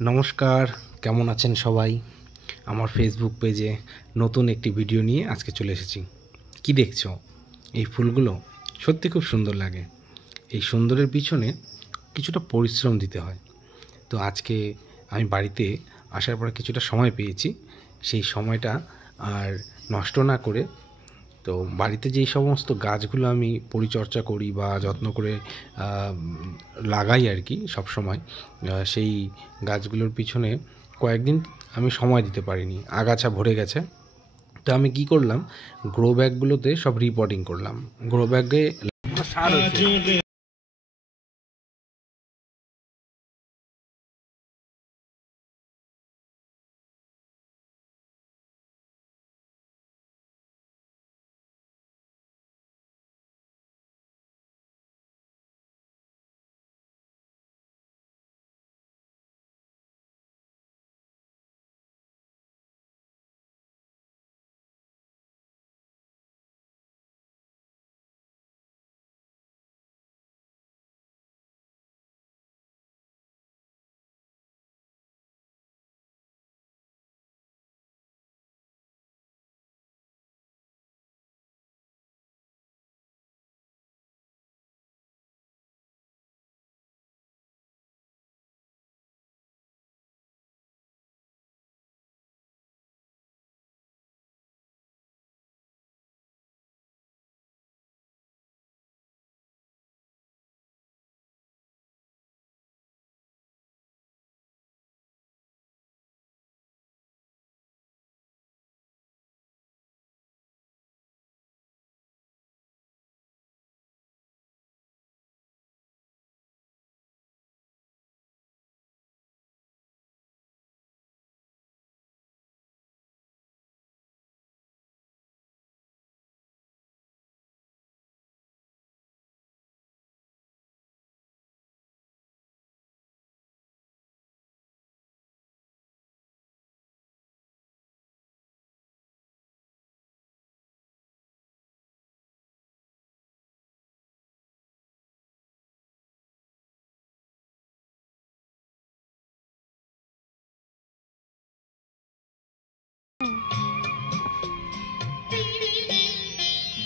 নমস্কার, কেমন আছেন সবাই? আমার ফেসবুক পেজে নতুন একটি ভিডিও নিয়ে আজকে চলে এসেছি। কি দেখছো? এই ফুলগুলো সত্যি খুব সুন্দর লাগে। এই সুন্দরের পিছনে কিছুটা পরিশ্রম দিতে হয়। তো আজকে আমি বাড়িতে আসার পরে কিছুটা সময় পেয়েছি। সেই সময়টা আর নষ্ট না করে তো বাড়িতে যেই সমস্ত গাছগুলো আমি পরিচর্যা করি বা যত্ন করে লাগাই আর কি সবসময়, সেই গাছগুলোর পিছনে কয়েকদিন আমি সময় দিতে পারিনি, আগাছা ভরে গেছে। তো আমি কি করলাম, গ্রো ব্যাগগুলোতে সব রিপোর্টিং করলাম। গ্রো ব্যাগে সার হয়েছে।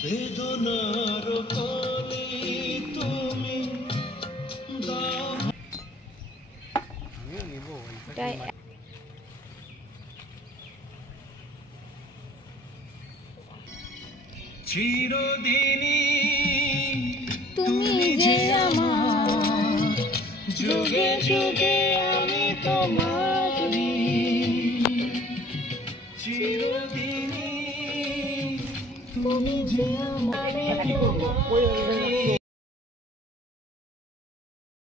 বেদনার কলি তুমি চিরদিনই তুমি যে আমার, যুগে যুগে আমি তোমারই, চিরদিনই তুমি যে আমার।